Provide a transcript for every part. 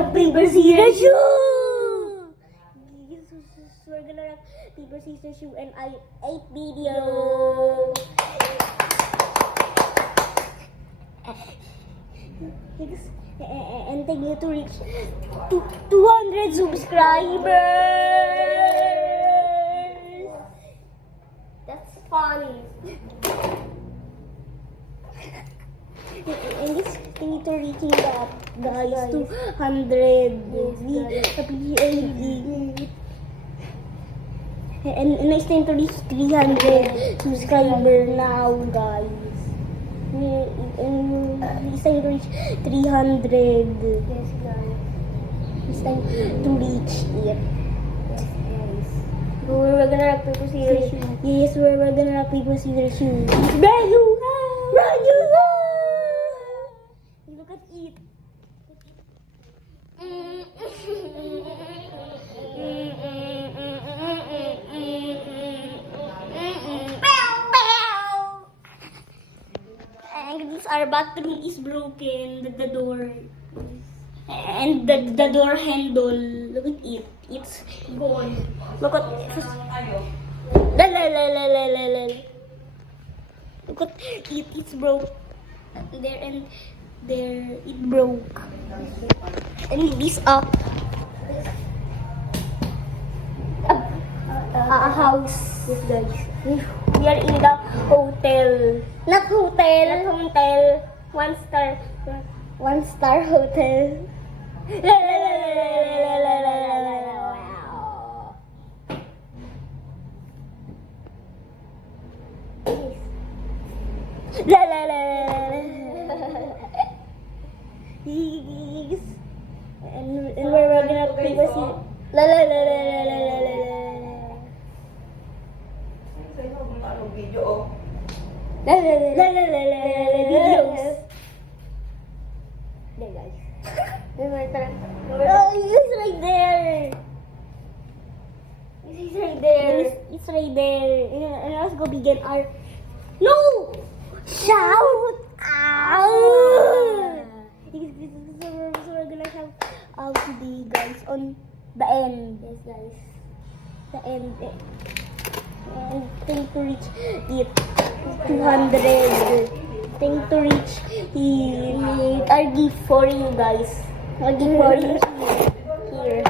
rock, paper, scissors, shoe! We're gonna rock, paper, scissors, shoe, and I ate video. And thank you to reach 200 subscribers. That's funny. And this thing to reaching that, guys, 200. And it's time to reach 300 subscriber now, guys. And it's time to reach 300. Yes, guys. It's time to reach it. Yes, guys. We're gonna rock paper scissors shoe. Yes, we're gonna rock paper scissors shoe. Brand new! Brand new! Look at it. And our bathroom is broken. The door. And the door handle. Look at it. It's gone. Look at it. La la la la la la la. Look at it. It's broke. There and there. It broke. And this a house. Yes, guys. We are in the hotel. Not hotel. Not hotel. One star. One star hotel. La la la la la la la la la la. Wow. La la la la la. Yes. And we're gonna play the scene. La la la la la la la la la. La la la la la la la la videos. There, guys. Oh, it's right there. It's right there. It's right there. And let's go begin our. No! Shout out! So we're gonna shout out today, guys, on the end. Yes, guys. The end. And think to reach it 200. Think to reach our gift for you guys. Our gift for you here.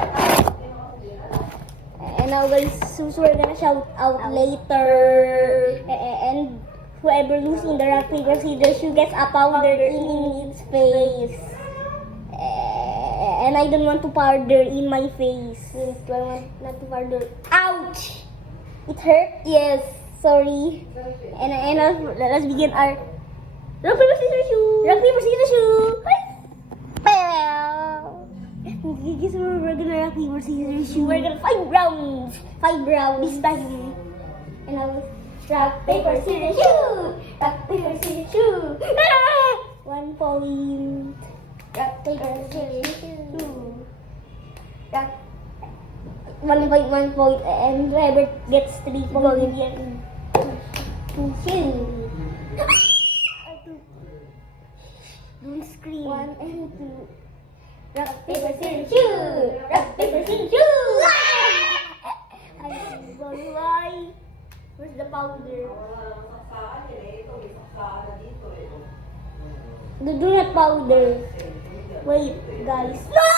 And now guys, so we're gonna shout out later. And whoever losing the rock paper scissors shoe gets a powder in its face. And I don't want to powder in my face. Yes, I want not to powder. Ouch! It hurt? Yes. Sorry. And let's begin our rock, paper, scissors, shoe. Rock, paper, scissors, shoe. Guess we're gonna rock, paper, scissors, shoe. We're gonna 5 rounds. 5 rounds this time. And I'll rock, paper, scissors, shoe. Rock, paper, scissors, shoe. 1 point. Rock, paper, scissors, shoe. Rock. 1 point, and whoever gets 3 points yan. Don't scream. 1 and 2. Rock, paper, scissors, shoe. Rock, paper, scissors, shoe. Why? Where's the powder? Do not powder. Wait, guys. No!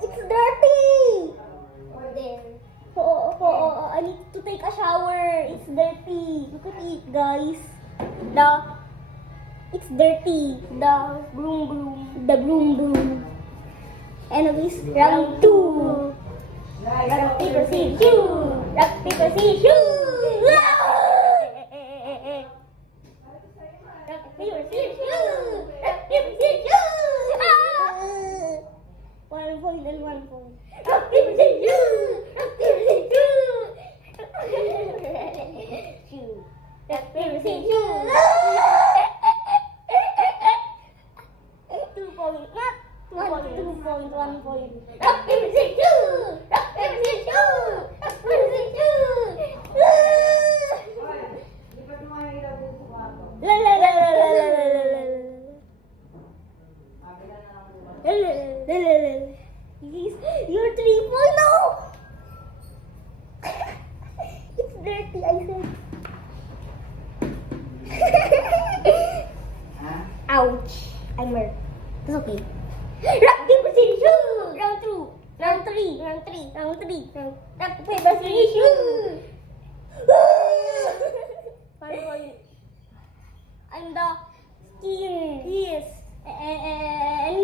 It's dirty! There. Oh, I need to take a shower. It's dirty. Look at it, guys. It's dirty. The broom. Anyways, round 2. Rock, paper, scissors, shoe. Rock, paper, scissors, shoe. Rock, paper, scissors, shoe. Rock, paper, scissors, shoe. 1 point and 1 point. Rock, paper, scissors, shoe. Rock, paper, scissors, shoe. Rock, paper, scissors, shoe. 2 point. 1 point. Rock, paper, scissors, shoe. Rock, paper, scissors, shoe. Rock, paper, scissors, shoe. La la la la la la la la. You're 3-0. It's dirty, I said. Ouch. I'm hurt. It's okay. Rock, paper, scissors, shoot! Round 2. Round 3. Round 3. Round 3. Rock, paper, scissors, shoot! I'm the skin. Yes. And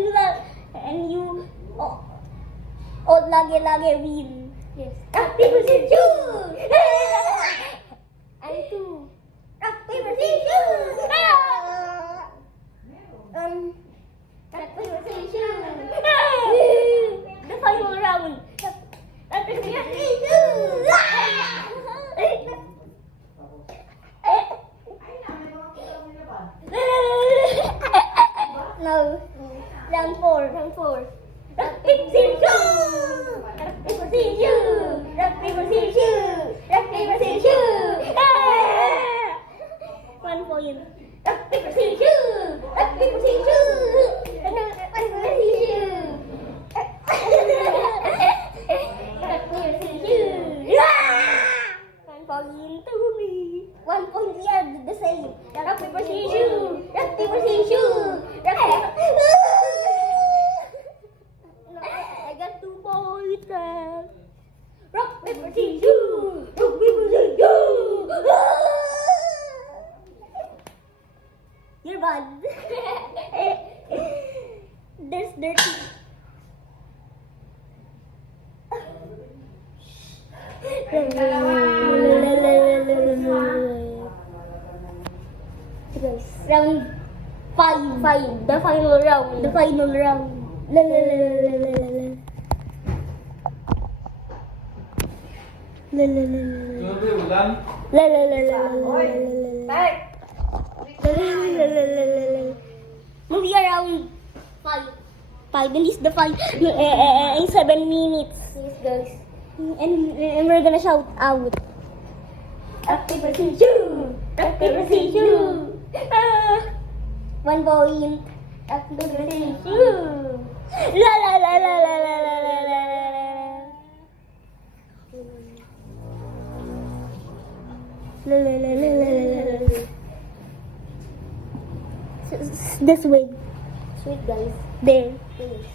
you lagi win. Yes. Rock, paper, scissors, shoot! I'm 2. Rock, paper, scissors, shoot! Rock, paper, scissors, shoot! The final round. Rock, paper, scissors, shoot! No. Round 4. Round 4. Rock, paper, scissors, shoot! Rock, paper, scissors, shoot! Rock, paper, scissors, shoot! Rock, paper, scissors, shoot! 1 point. Rock, paper, scissors, shoot! Rock, paper, scissors, shoot! Rock, paper, scissors, shoot! Rock, paper, scissors, shoot! 1 point to me. 1 point, we are the same. Rock, paper, scissors, shoot! Rock, paper, scissors, shoot! Rock, paper... No, I got 2 points. Rock, paper, scissors, shoot! Rock, paper, scissors, shoot! You're bad. That's dirty. Round 5. The final round. The final round. La la la la la la la. La la la la. Ulan. La la la la la. Movie around 5. At least the 5 in 7 minutes. Yes, guys. And we're gonna shout out. Rock, paper, scissors, shoot! Rock, paper, scissors, shoot! 1 point. Rock, paper, scissors, shoot! La la la la la la la la la. La la la la la la. This way. Sweet, guys. There.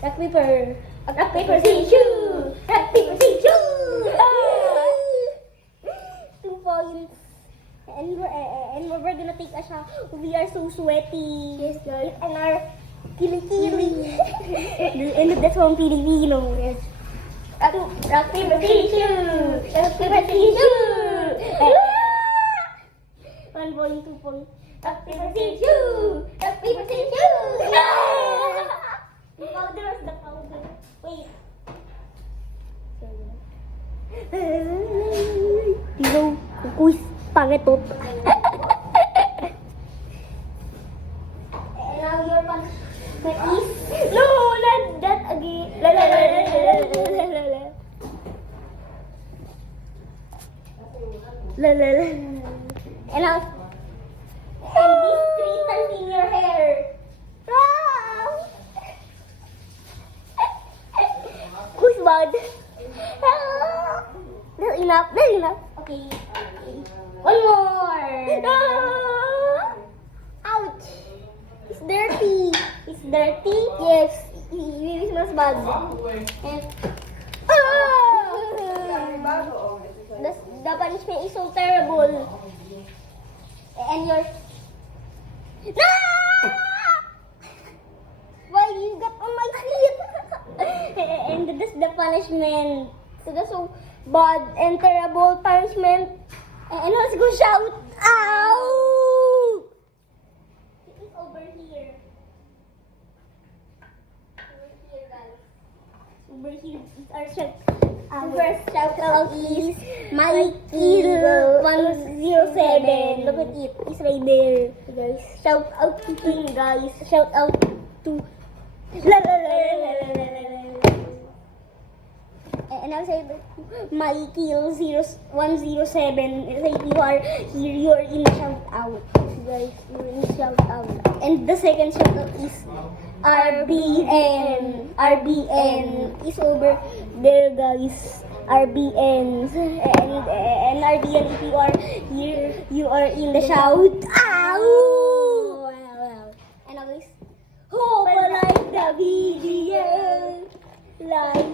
Rock, paper. Rock, paper, scissors, shoot! Rock, paper, scissors, shoot! 2 points. And we're gonna take a shot. We are so sweaty. Yes, guys. And our kilikili. And that's one Filipino. Yes. Rock, paper, scissors, shoot! Rock, paper, scissors, shoot! 1 point, 2 points. Rock, paper, scissors, shoot! Rock, paper, scissors, shoot! The powder is the powder. Wait. Hello, kukuis. Pangit po. Now your punishment is... No, not that again. La la la la la la la la. La la la. And now... And these 3 times in your hair. Ah! Who's bad? Ah! That's enough. That's enough. Okay. 1 more. Ah! Ouch. It's dirty. It's dirty? Yes. It smells bad. And... Ah! The punishment is so terrible. And you're... No! Why you got on my feet? And that's the punishment. So that's so bad and terrible punishment. And let's go shout out! It's over here. Over here, guys. Over here is our shout. Our first shout out is Mikey107. Look at it. It's right there. Guys. Shout out to him, guys. Shout out to... La la la la la la la. And I'll say Mikey107. Say you are here, you are in shout out. Guys, you're in shout out. And the second shout out is RBN. RBN is over there, guys. RBN and RBN, if you are here, you are in the shout out. And now, guys, hope you like the video. Like